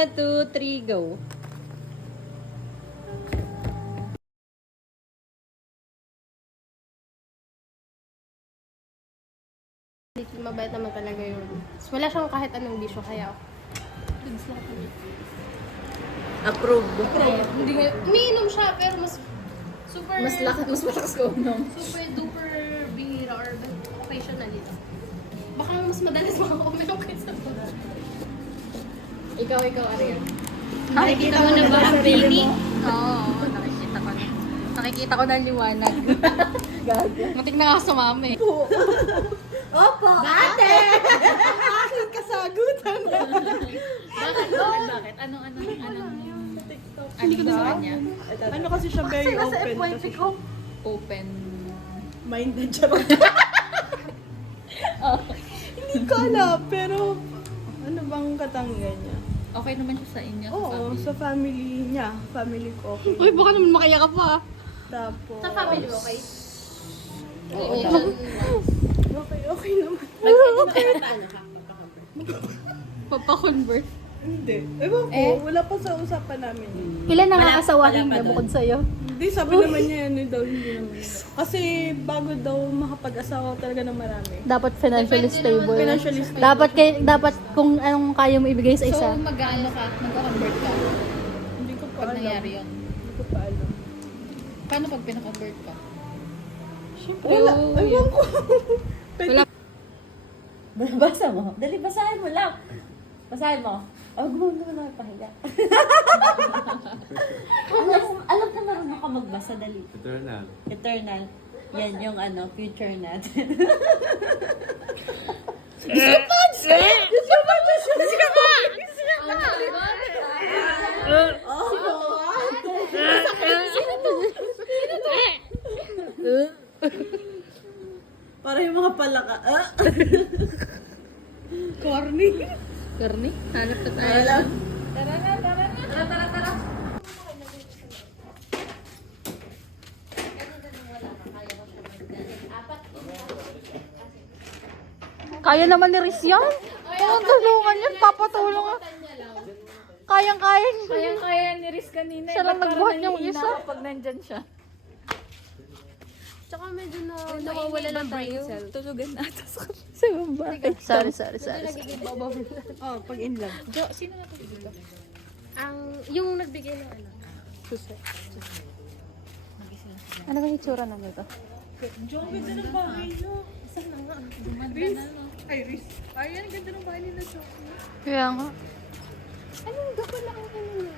1, 2, 3, go. Mabait naman talaga yun. Wala siyang kahit anong bisyo, kaya Approve. hindi nga, umiinom siya, pero mas super, Mas malakas ko, no? super duper bihira or occasionally. Baka mas madalas makaka-uminom kaysa ko. Ikaw, Ariel. Nakikita mo na ba ang sarili mo? Oo, nakikita ko na. Nakikita ko na liwanag. Gago. Matik na ako sumama eh. Opo, ate! Aking kasagutan. Bakit? Anong gusto kanya? Ano kasi siya very open. Kasi siya Open. minded siya. Hindi ko alam, pero ano bang katangian niya? Okay naman siya sa inyo? Oo, sa family niya. Family ko, okay. Uy, baka naman makaya ka pa. Tapos... Sa family mo, okay? Oo. Okay naman. Papa-convert. Hindi. Ewan ko, wala pa sa usapan namin. Ilan nakakasawahin niya bukod sa'yo? Hindi, sabi naman niya yun daw, hindi naman. Kasi bago daw makapag-asawa talaga ng marami. Dapat financially stable. Financially stable. Dapat kung anong kaya mo ibigay sa isa. So, mag-ano ka? Mag-convert ka? Hindi ko pa Pag alam. nangyari yun? Hindi ko pa alam. Paano pag pinakonvert ka? Wala, ewan ko. Basa mo. Dali, basahin mo lang. Basahin mo. Oh, gumagano na pahiya. alam na marunong ka magbasa, dali. Eternal. Eternal. Yan yung future natin. Para yung mga palaka. Corny. Hanap na tayo. Kaya naman ni Riz yan. Oo, tulungan yan. Papatulong ka. Kayang-kaya niya. Kayang-kaya ni Riz kanina. Siya lang nagbuhat niyang isa. Pag nandyan siya. Tsaka medyo nawawala ng brain cell. Tulugan ata sa Sorry. Oh, pag in love. Jo, sino nga ito dito? Yung nagbigay ng ano. Ano ba yung itsura na nito? Diyon, ganda ng bahay niyo. Gumanda na, no? Ay, Riz. Ay, yan, ganda ng bahay nila, chocolate. Kaya nga. Anong gapa na ang kanina?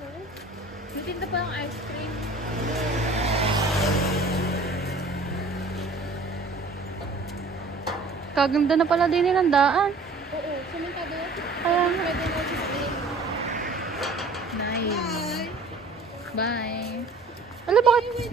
Natinda pa ng ice cream. Kaganda na pala din ng daan. Oo, sumintado. Kaya nga. Pwede na siya sabihin. Nice. Bye. Ala, bakit?